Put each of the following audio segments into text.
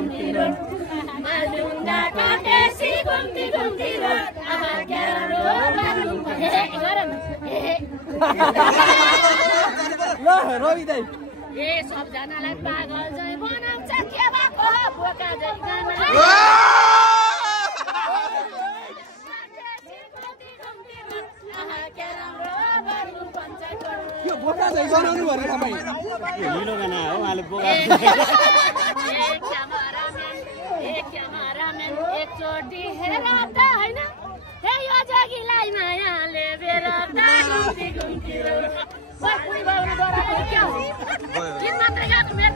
घुम्ती road मालुङ्गा courtesy घुम्ती घुम्ती road आहा क्या राम्रो ल रवि दाइ ए सबजनालाई पागल झै बनाउँछ के भएको बोका झै गाना यो बोका झै बनाउनु भने तपाईँ हिरो गाना हो उहाँले बोका क्यामेराम्यान एकचोटि हेर त होइन हे यो जगीलाई मायाले बेर घुम्ती घुम्ती रोड पुरी बाबुले गराएको क्या हो गीत मात्रै गाएको मेरो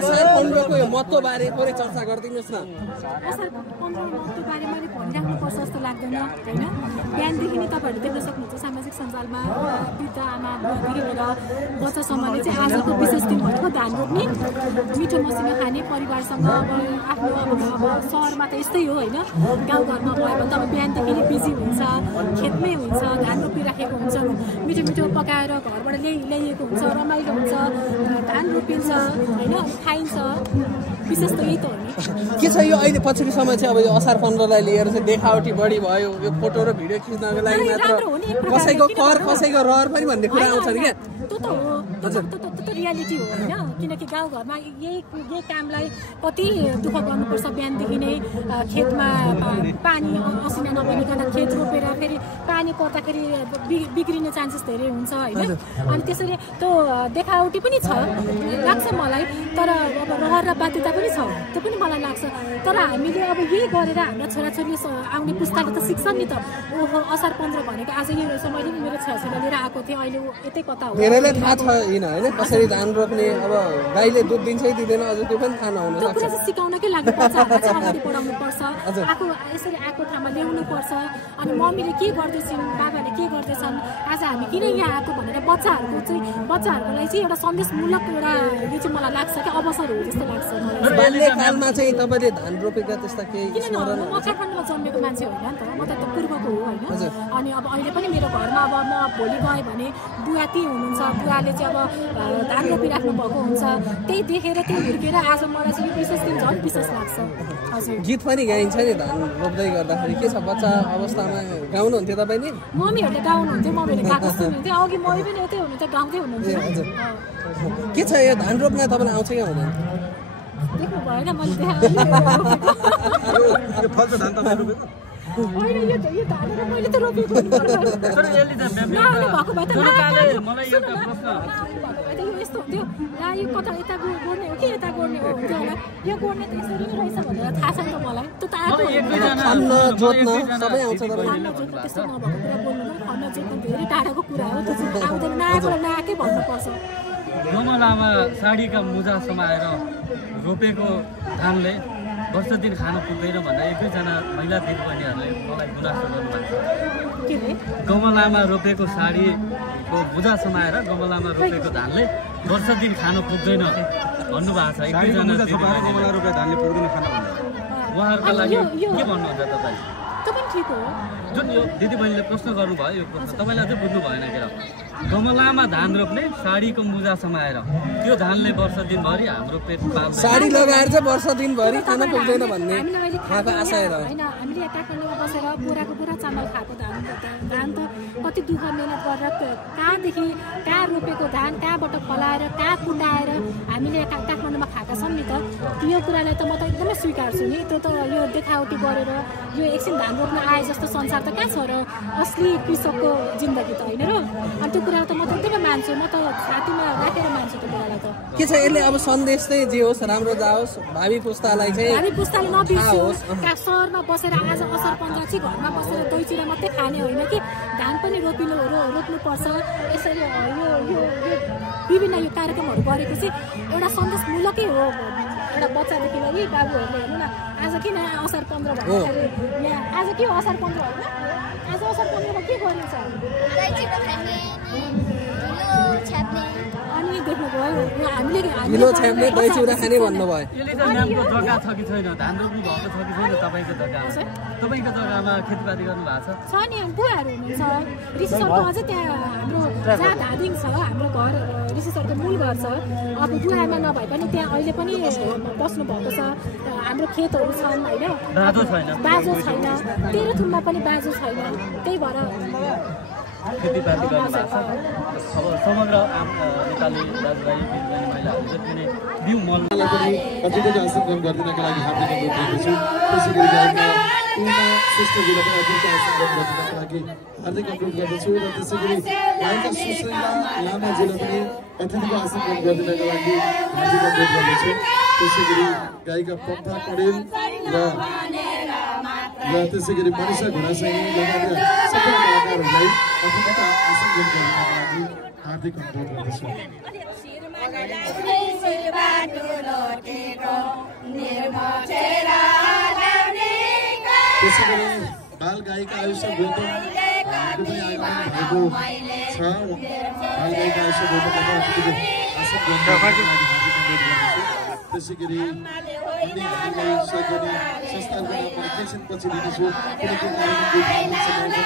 असार 15 को यो महत्त्व बारे थोरै चर्चा गरिदिनुहोस् न। असार 15 महत्त्व बारे मैले भनिराख्नुपर्छ जस्तो लाग्दैन हैन। बिहानदेखि नै तपाईँहरूले देख्न सक्नुहुन्छ सामाजिक सञ्जालमा वृद्ध आमा बुवादेखि लिएर बच्चासम्मले चाहिँ आजको विशेष दिन भनेको धान रोप्ने मिठो मसिनो खाने परिवारसँग आफ्नो अब सहरमा त यस्तै हो होइन। गाउँघरमा भयो भने तपाईँ बिहानदेखि नै बिजी हुन्छ, खेतमै हुन्छ, धान रोपिराखेको हुन्छ, मिठो मिठो पकाएर घरबाट ल्याइएको हुन्छ, रमाइलो हुन्छ, धान रोपिन्छ होइन, खाइन्छ। विशेष त यही त हो नि। के छ यो अहिले पछिल्लो समय चाहिँ अब यो असार 15 लाई लिएर चाहिँ देखावटी बढी भयो, यो फोटो र भिडियो खिच्नको लागि मात्र कसैको कर कसैको रहर पनि भन्ने कुरा आउँछ नि क्या। त्यो त हो, त्यो त रियालिटी हो होइन। किनकि गाउँघरमा यही कामलाई कति दुःख गर्नुपर्छ। बिहानदेखि नै खेतमा पानी असिना नभनिकन खेत रोपेर फेरि पानी पर्दाखेरि बिग्रिने चान्सेस धेरै हुन्छ होइन। अनि त्यसरी त्यो देखावटी पनि छ लाग्छ मलाई, तर अब रहर र बाध्यता पनि छ, त्यो पनि मलाई लाग्छ। तर हामीले अब यही गरेर हाम्रा छोराछोरी आउने पुस्ताले त सिक्छन् नि त। ओहो असार 15 भनेको आज यो रहेछ, मैले पनि मेरो छोराछोरी लिएर आएको थिएँ, अहिले यतै कता हो धेरैलाई थाहा छैन होइन कसरी धान रोप्ने। अब गाईले दुध दिन्छ कि दिँदैन अझ त्यो पनि थाहा नहुन त्यो सक्छ। कुरा चाहिँ सिकाउनकै लागि बच्चाहरूलाई चाहिँ अगाडि बढाउनु पर्छ, आएको यसरी आएको ठाउँमा ल्याउनु पर्छ। अनि मम्मीले के गर्दैछन्, बाबाले के गर्दैछन्, आज हामी किन यहाँ आएको भनेर बच्चाहरूलाई चाहिँ एउटा सन्देशमूलक एउटा यो चाहिँ मलाई लाग्छ कि अवसर हो जस्तो लाग्छ मलाई। बाल्यकालमा चाहिँ तपाईँले धान रोपेका त्यस्ता केही किन नहुनु, म काठमाडौँमा जन्मेको मान्छे होइन नि त, म त पूर्वको हो होइन। अनि अब अहिले पनि मेरो घरमा अब म भोलि गएँ भने बुवा त्यहीँ हुनुहुन्छ, बुवाले चाहिँ अब धान रोपिराख्नु भएको हुन्छ, त्यही देखेर त्यही हुर्केर आज मलाई चाहिँ यो विशेष दिन झन् विशेष लाग्छ। हजुर गीत पनि गाइन्छ नि धान रोप्दै गर्दाखेरि। के छ बच्चा अवस्थामा गाउनुहुन्थ्यो तपाईँले? मम्मीहरूले गाउनुहुन्थ्यो, मम्मीहरूले गाएको सुन्नुहुन्थ्यो, अघि मै पनि यतै हुनुहुन्थ्यो, गाउँदै हुनुहुन्थ्यो। के छ यो धान रोप्न तपाईँलाई आउँछ क्या हुँदैन? देख्नु भएन मैले फल्छ धान तपाईँ रोपेको होइन, यो धानेर मैले त रोपेको भएको भए त यस्तो हुन्थ्यो ला यो कता यता गोड्ने हो कि यता गोड्ने हो हुन्थ्यो होला। यो गोड्ने त यसरी नै रहेछ भनेर थाहा छैन मलाई। त्यो त आएको खन्न जोत्न सबै आउँछ खन्न जोत्न त्यस्तो नभएको कुरा बोल्नु, खन्न जोत्न धेरै टाढाको कुरा हो। त्यो चाहिँ आउँदैन, नआएकै भन्नुपर्छ। गमलामा साडीका मुजा समाएर रोपेको धानले वर्ष दिन खान पुग्दैन भन्दा एक दुईजना महिला दिदीबहिनीहरूले मलाई गुनासो गर्नुभएको छ। गमलामा रोपेको साडीको मुजा समाएर गमलामा रोपेको धानले वर्ष दिन खान पुग्दैन भन्नुभएको छ एक दुईजना दिदीबहिनीले। रोपेको धानले पुग्दैन खान उहाँहरूका लागि के भन्नुहुन्छ तपाईँ? त्यो पनि ठिक हो। जुन यो दिदीबहिनीले प्रश्न गर्नुभयो यो प्रश्न तपाईँले अझै बुझ्नु भएन के? गमलामा धान रोप्ने साडीको मुजा समाएर त्यो धानले वर्ष दिनभरि हाम्रो पेट पाल्छ। साडी लगाएर चाहिँ वर्ष दिनभरि खान पुग्दैन भन्ने आशा होइन। हामीले यहाँ काठमाडौँमा बसेर बोरा चामल खाएको धान त कति दुःख मेहनत गरेर कहाँदेखि कहाँ रोपेको धान कहाँबाट फलाएर कहाँ कुटाएर हामीले काठमाडौँमा खाएका छौँ नि त। यो कुरालाई त म त एकदमै स्वीकार्छु नि। त्यो त यो देखावटी गरेर यो एकछिन धान रोप्न आए जस्तो संसार त कहाँ छ र? असली कृषकको जिन्दगी त होइन र। अनि त्यो कुरा त म त एकदमै मान्छु, म त छातीमा राखेर मान्छु त्यो कुरालाई त। के छ यसले अब सन्देश चाहिँ जे होस् राम्रो जाओस्, भावी पुस्तालाई चाहिँ भावी पुस्ताले नबिर्सियोस्। सहरमा बसेर आज असार 15 चाहिँ घरमा बसेर दही चिरा मात्रै खाने होइन कि धान पनि रोप्नुपर्छ। यसरी यो विभिन्न यो कार्यक्रमहरू गरेको चाहिँ एउटा सन्देशमूलकै हो। एउटा बच्चादेखि लिएर बाबुहरूले हेर्नु न आज आज किन असार 15 भन्दाखेरि यहाँ आज के हो असार 15 होइन आज असार 15 मा के गरिन्छ अनि देख्नुभयो हामीले किलो छ्याप्ने दही चिउरा खाने भन्नुभयो यसले चाहिँ नामको जग्गा छ कि छैन धान रोप्नु भएको छ कि छैन तपाईँको जग्गामा तपाईँको जग्गामा खेतीपाती गर्नु भएको छ नि बुवाहरू हुनुहुन्छ ऋषि सरको अझै त्यहाँ हाम्रो जहाँ धादिङ छ हाम्रो घर ऋषि सरको मूल घर छ अब बुवामा नभए पनि त्यहाँ अहिले पनि बस्नु भएको छ हाम्रो खेतहरू छन् होइन बाजो छैन तेह्रथुममा पनि बाजो छैन त्यही भएर खेतीपाती गर्नु भएको छ अब समग्र नेपाली दाजुभाइ दिदीबहिनी महिलाहरू जति नै बिउ मललाई पनि अतिथिको आशीर्वाद गरिदिनका लागि हार्दिक अनुरोध गर्दछु त्यसै गरी गायिका उमा श्रेष्ठजीलाई पनि अतिथिको आशीर्वाद गरिदिनका लागि हार्दिक अनुरोध गर्दछु र त्यसै गरी गायिका सुशीला लामाजीलाई पनि अतिथिको आशीर्वाद गरिदिनका लागि हार्दिक अनुरोध गर्दछु त्यसै गरी गायिका पम्फा पडेल र त्यसै गरी मनिषा घुडासैनी लगायत सबै कलाकारहरूलाई अतिथिको आशीर्वाद गरिदिनका लागि हार्दिक अनुरोध गर्दछु त्यसै गरी बाल गायिका आयुष्य गौतम पनि आगमन भएको छ बाल गायिका आयुष्य गौतमबाट अतिथिको आशीर्वाद त्यसै गरी हामीले हामीलाई सहयोग गर्ने संस्थाहरूको नाम पनि एकछिनपछि दिनेछु किनकि कार्यक्रमको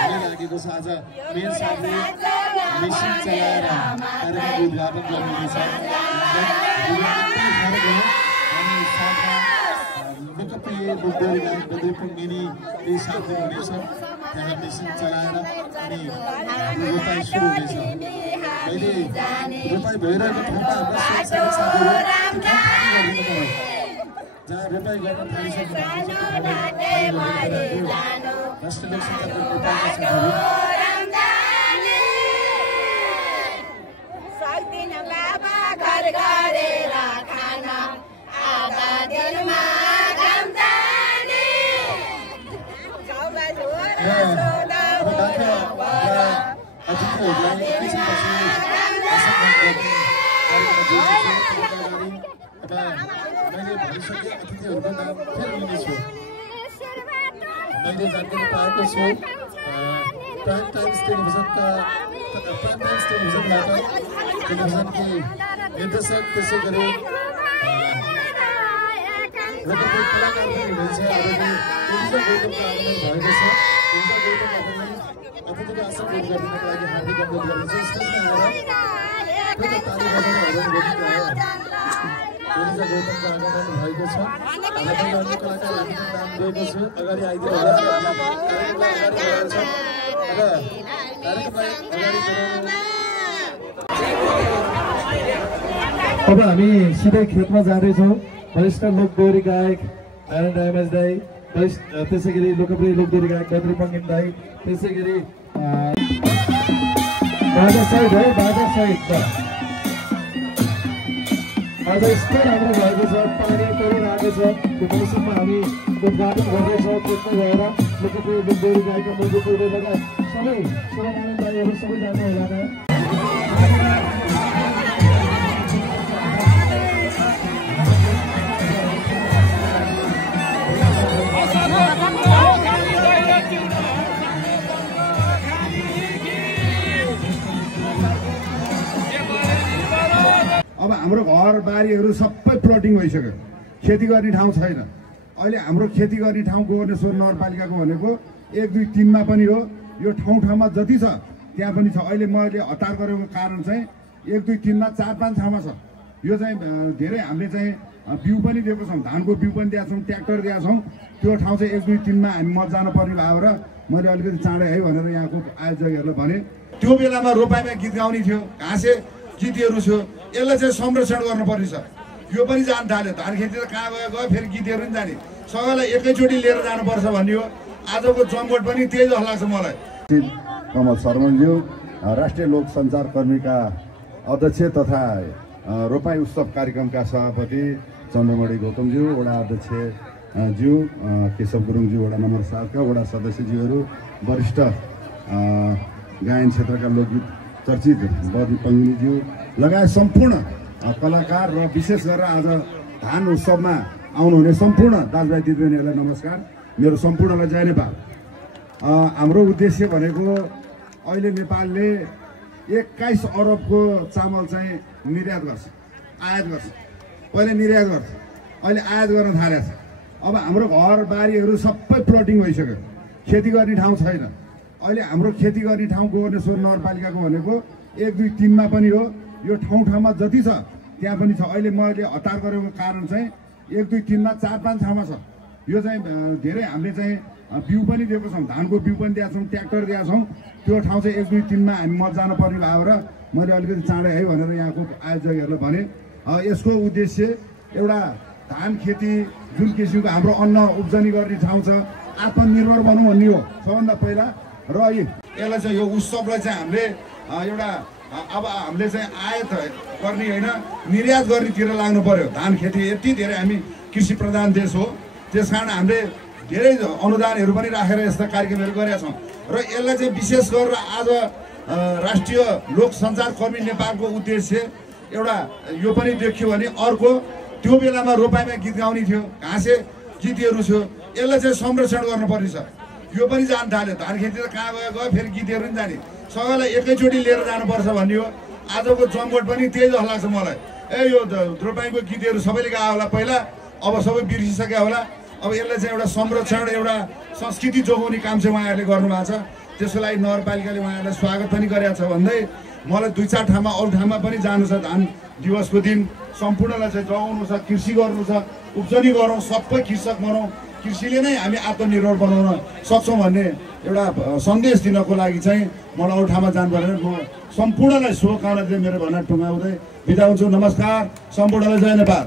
हुन लागेको छ आज मेयर साहबले मेसिन चलाएर कार्यक्रमको उद्घाटन गर्नुहुनेछ अनि साथमा लोकप्रिय लोकदोरी गायक बद्रीपुर मिनी त्यही साथमा हुनेछ त्यहाँ मेसिन चलाएर अनि रोपाइ सुरु हुनेछ अहिले रोपाइ भइरहेको ठाउँमा हाम्रा स्वयंसेवी साथीहरू जहाँ रोपाइ गर्न थालिसक्नु भएको राष्ट्रिय लोक सञ्चार नेपालका साथीहरू मैले भनिसकेँ अतिथिहरूको नाम फेरि लिनेछु मैले जानकारी पाएको छु प्राइम टाइम्स टेलिभिजनबाट टेलिभिजनकी निर्देशक त्यसै गरी लोकप्रिय कलाकार पनि हुनुहुन्छ अतिथिको आशीर्वाद गरिदिनको लागि हार्दिक अनुरोध गर्दछु स्टेजमा आएर गौतमको आगमन भएको छ अन्य कलाकारहरूको नाम दिएको छु अगाडि आइदिनु अब हामी सिधै खेतमा जाँदैछौँ वरिष्ठ लोकदोरी गायक नारायण रायमाझ दाई त्यसै गरी लोकप्रिय लोकदोरी गायक बद्री पङ्गिम दाई त्यसै गरी बाजा सहित है बाजा सहित आज स्टोर हाम्रो भएको छ पानी परिरहेको छ त्यो मौसममा हामी उद्घाटन गर्दैछौँ त्यसमा गएर लोकप्रिय लोकदोरी गायकका मजदुरले लगायत सबै आनन्द दाईहरू सबै जानु होला अब हाम्रो घर बारीहरू सबै प्लटिङ भइसक्यो खेती गर्ने ठाउँ छैन अहिले हाम्रो खेती गर्ने ठाउँ गोकर्णेश्वर नगरपालिकाको भनेको 1, 2, 3 मा पनि हो यो ठाउँमा जति छ त्यहाँ पनि छ अहिले मैले हतार गरेको कारण चाहिँ 1, 2, 3 मा 4, 5 ठाउँमा छ यो चाहिँ धेरै हामीले चाहिँ बिउ पनि दिएको छौँ धानको बिउ पनि दिएका छौँ ट्र्याक्टर दिएका छौँ त्यो ठाउँ चाहिँ 1, 2, 3 मा हामी मत जानु पर्ने भयो र मैले अलिकति चाँडै है भनेर यहाँको आयोजकहरूलाई भने त्यो बेलामा रोपाइमा गीत गाउने थियो घाँसे गीतहरू थियो यसलाई चाहिँ संरक्षण गर्नुपर्ने छ यो पनि जान थाल्यो धान खेती त कहाँ गयो फेरि गीतहरू पनि जाने सबैलाई एकैचोटि लिएर जानुपर्छ भन्ने हो आजको जमघट पनि त्यही जस्तो लाग्छ मलाई कमल शर्माज्यू राष्ट्रिय लोक सञ्चार कर्मीका अध्यक्ष तथा रोपाई उत्सव कार्यक्रमका सभापति चन्द्रमणि गौतमज्यू वडा अध्यक्ष ज्यू केशव गुरुङज्यू वडा नम्बर 7 का वडा सदस्यज्यूहरू वरिष्ठ गायन क्षेत्रका लोकगीत चर्चित बद्री पङ्गिमज्यू लगायत सम्पूर्ण कलाकार र विशेष गरेर आज धान उत्सवमा आउनुहुने सम्पूर्ण दाजुभाइ दिदीबहिनीहरूलाई नमस्कार। मेरो सम्पूर्णलाई जय नेपाल। हाम्रो उद्देश्य भनेको अहिले नेपालले 21 अरबको चामल चाहिँ निर्यात गर्छ, आयात गर्छ। पहिले निर्यात गर्छ, अहिले आयात गर्न थालेको छ। अब हाम्रो घरबारीहरू सबै प्लटिङ भइसक्यो, खेती गर्ने ठाउँ छैन। अहिले हाम्रो खेती गर्ने ठाउँ गोकर्णेश्वर नगरपालिकाको भनेको 1, 2, 3 मा पनि हो। यो ठाउँमा जति छ त्यहाँ पनि छ। अहिले मैले हतार गरेको कारण चाहिँ 1, 2, 3 मा 4, 5 ठाउँमा छ। यो चाहिँ धेरै हामीले चाहिँ बिउ पनि दिएको छौँ, धानको बिउ पनि दिएका छौँ, ट्र्याक्टर दिएका छौँ। त्यो ठाउँ चाहिँ 1, 2, 3 मा हामी मत जानु पर्ने भएर मैले अलिकति चाँडै है भनेर यहाँको आयोजकहरूलाई भने। यसको उद्देश्य एउटा धान खेती जुन किसिमको हाम्रो अन्न उब्जनी गर्ने ठाउँ छ, आत्मनिर्भर बनौँ भन्ने हो सबभन्दा पहिला। र यसलाई चाहिँ यो उत्सवलाई चाहिँ हामीले एउटा अब हामीले चाहिँ आयात गर्ने होइन, निर्यात गर्नेतिर लाग्नु पर्यो। धान खेती यति धेरै हामी कृषि प्रधान देश हो, त्यस कारण हामीले धेरै अनुदानहरू पनि राखेर यस्ता कार्यक्रमहरू गरेका छौँ। र यसलाई चाहिँ विशेष गरेर आज राष्ट्रिय लोक सञ्चारकर्मी नेपालको उद्देश्य एउटा यो पनि देखियो भने अर्को त्यो बेलामा रोपाइमा गीत गाउने थियो, घाँसे गीतहरू थियो, यसलाई चाहिँ संरक्षण गर्नुपर्ने छ। यो पनि जान थाल्यो, धान खेती त कहाँ गयो फेरि गीतहरू पनि जाने, सबैलाई एकैचोटि लिएर जानुपर्छ भन्ने हो। आजको जमघट पनि त्यही जस्तो लाग्छ मलाई। यो रोपाइँको गीतहरू सबैले गायो होला पहिला, अब सबै बिर्सिसक्यो होला। अब यसलाई चाहिँ एउटा संरक्षण, एउटा संस्कृति जोगाउने काम चाहिँ उहाँहरूले गर्नुभएको छ। त्यसको लागि नगरपालिकाले उहाँहरूलाई स्वागत पनि गरेको छ भन्दै मलाई 2-4 ठाउँमा अरू ठाउँमा पनि जानु छ। धान दिवसको दिन सम्पूर्णलाई चाहिँ जोगाउनु छ, कृषि गर्नु छ, उब्जनी गरौँ, सबै कृषक बनौँ, कृषिले नै हामी आत्मनिर्भर बनाउन सक्छौँ भन्ने एउटा सन्देश दिनको लागि चाहिँ मलाई अरू ठाउँमा जानु परेन। म सम्पूर्णलाई शुभकामना दिँदै मेरो भनाइ टुङ्गाउँदै बिदा हुन्छु। नमस्कार, सम्पूर्णलाई जय नेपाल।